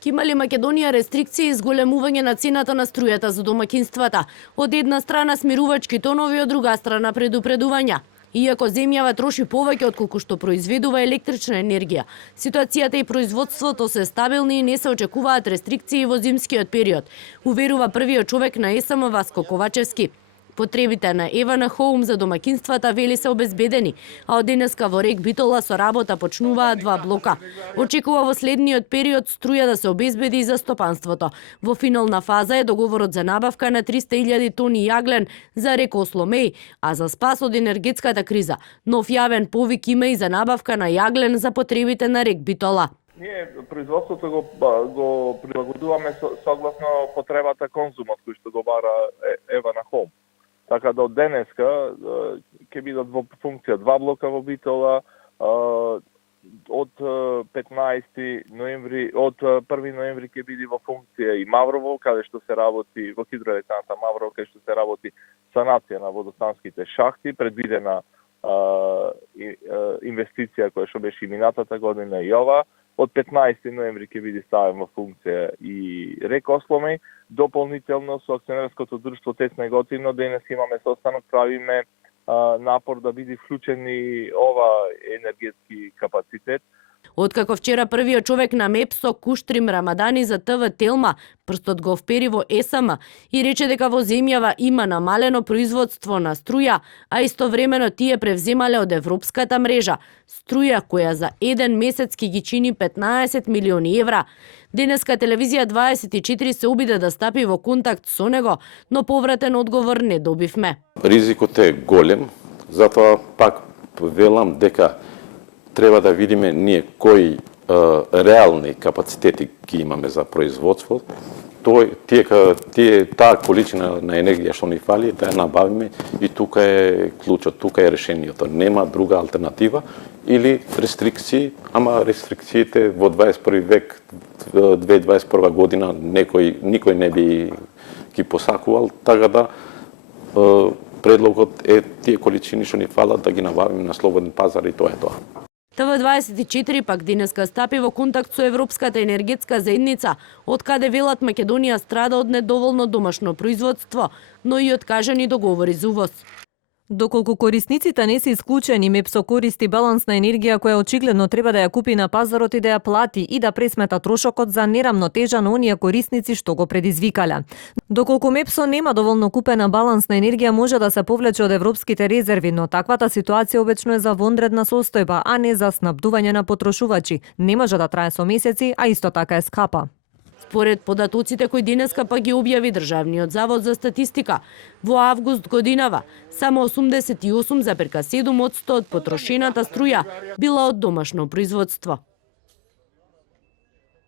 Ке има ли Македонија рестрикции и зголемување на цената на струјата за домакинствата? Од една страна смирувачки тонови, од друга страна предупредувања. Иако земјава троши повеќе отколку што произведува електрична енергија, ситуацијата и производството се стабилни и не се очекуваат рестрикции во зимскиот период, уверува првиот човек на ЕСМ Васко Ковачевски. Потребите на Евана Хоум за домакинствата вели се обезбедени, а од денеска во Рек Битола со работа почнуваат 2 блока. Очекува во следниот период струја да се обезбеди и за стопанството. Во финална фаза е договорот за набавка на 300.000 тони јаглен за Рек Осломеј, а за спас од енергетската криза, нов јавен повик има и за набавка на јаглен за потребите на Рек Битола. Ние производството го прилагодуваме согласно потребата конзумот кој што го бара Евана Хоум. Така да од денеска ќе бидат во функција 2 блока во Битола, од 15 ноември, од 1 ноември ќе биде во функција и Маврово, каде што се работи во хидроелектраната Маврово, каде што се работи санација на водостанските шахти, предвидена инвестиција која што беше и минатата година и ова. Од 15 ноември ќе биде ставен во функција и Рек Осломеј. Дополнително со акционерското друштво ТЕЦ Неготино денес имаме состанок, правиме напор да биде вклучен и ова енергетски капацитет. Откако вчера првиот човек на МЕПСО Куштрим Рамадани за ТВ Телма прстот го впери во ЕСМ и рече дека во земјава има намалено производство на струја, а истовремено тие превземале од европската мрежа струја која за еден месец ќе ги чини 15 милиони евра. Денеска телевизија 24 се обиде да стапи во контакт со него, но повратен одговор не добивме. Ризикот е голем, затоа пак велам дека треба да видиме ние кои реални капацитети ги имаме за производство. Таа количина на енергија што ни фали, да ја набавиме и тука е клучот, тука е решението. Нема друга алтернатива или рестрикции, ама рестрикциите во 21 век, 2021 година никој не би ги посакувал, така да предлогот е тие количини што ни фалат да ги набавиме на слободен пазар и тоа е тоа. ТВ24 пак денеска стапи во контакт со Европската енергетска заедница, од каде велат Македонија страда од недоволно домашно производство, но и откажани договори за увоз. Доколку корисниците не се исклучени, МЕПСО користи балансна енергија која очигледно треба да ја купи на пазарот и да ја плати и да пресмета трошокот за нерамнотежа на оние корисници што го предизвикале. Доколку МЕПСО нема доволно купена балансна енергија, може да се повлече од европските резерви, но таквата ситуација обично е за вонредна состојба, а не за снабдување на потрошувачи. Не може да трае со месеци, а исто така е скапа. Според податоците кои денеска па ги објави Државниот завод за статистика, во август годинава само 88,7% од потрошената струја била од домашно производство.